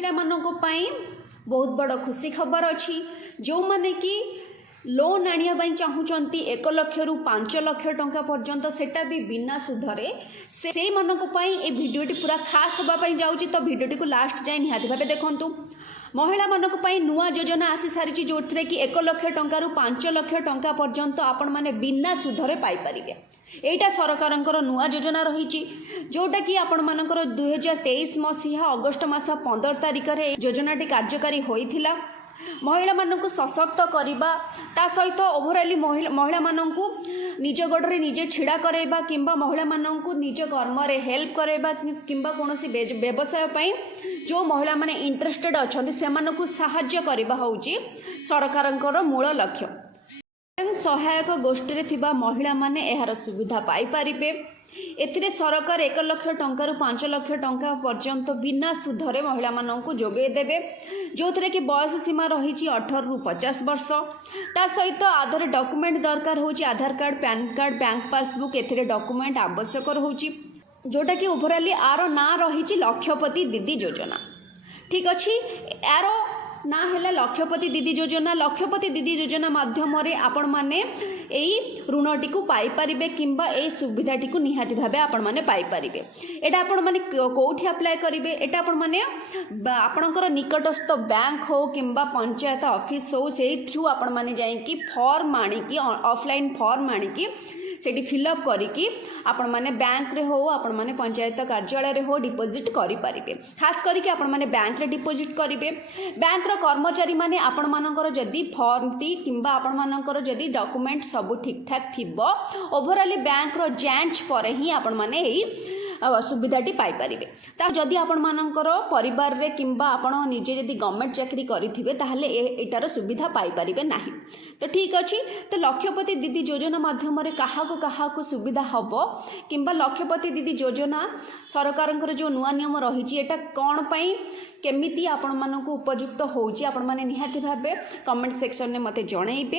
महिला बहुत बड़ खुशी खबर अच्छी जो माने कि लोन आने चाहूँगी 1 लाख रु 5 लाख टंका पर्यंत सेटा भी बिना सुधरे से मानी ए भिडटी पूरा खास होगापाई जाऊँगी। तो भिडटी को लास्ट जाए निहाती भाव देखूँ महिला मानी नुआ योजना आसी सारी जो थे कि 1 लाख टंका रु 5 लाख टंका पर्यंत आपण मैंने बिना सुधरे पाइपर एटा सरकार नुआ योजना रही जोटा कि आपण मानकर 2023 मसीहा अगस्ट मास 15 तारिख में योजनाटी कार्यकारी होइथिला। महिला मानक सशक्त करवा ता सहित ओभराली महिला मानक निज गोड़े निजे छिड़ा करवा किंबा महिला मानक निज कर्म रे हेल्प करवा किंबा कोनोसी व्यवसाय पई जो महिला माने इंटरेस्टेड अछंती सेमानकु सहाय्य करवा होउची सरकारंकर मूल लक्ष्य। सहायक गोष्ठी थिबा महिला माने एहार सुविधा पाई परिबे। एथिरे सरकार 1 लाख टंका रु 5 लाख टंका पर्यंत बिना सुधरे महिला मानक जोगे देवे जो थे कि बयस सीमा रही 18 रु 50 वर्ष। ता सहित आधार डॉक्यूमेंट दरकार होची Aadhaar card PAN card bank passbook एथिरे डॉक्यूमेंट आवश्यक होची जोटा कि ओभराली आर ना रही लक्षपति दीदी योजना। ठीक अच्छी यार ना है लक्षपति दीदी योजना। लक्षपति दीदी योजना माध्यम आपण मैंने यही ऋणटी को पाइपर किंबा यही सुविधाटी को निहाती भाव आपण मैंने पाइपर। एटा आपण मैंने कौटी अप्लाई करेंगे एटा आपण मैंने आपणकर निकटस्थ बैंक हो किंबा पंचायत ऑफिस हो से थ्रू आपण मैंने जाइए फॉर्म आनिकी ऑफलाइन फॉर्म आनिकी सेठी फिलअप करिकी आपण माने बैंक रे हो आपण माने पंचायत कार्यालय रे हो डिपॉजिट करि परिबे। खास करिके आपण माने बैंक रे डिपॉजिट करिवे। बैंक रो कर्मचारी माने आपण मानकर जदी फॉर्म टी किंबा आपण मानकर जदी डॉक्यूमेंट सब ठीक ठाक थिबो ओवरऑल बैंक रो जांच पर ही आपण माने एही सुविधाटी पाइपर। ता जदि आपण मानकर परिवार रे किंबा आपण निजे जदि गवर्नमेंट चाकरी करिथिबे ताहले एटार सुविधा पाइपर नाही। तो ठीक अच्छी तो लक्षपति दीदी योजना माध्यम क्या सुविधा हम किंबा लक्षपति दीदी योजना सरकार जो नुआ नियम रही कौन पाई केमिति आपण मानक उपयुक्त होउची आपण माने निहाती भाबे कमेंट सेक्शन में मते जणाइबे।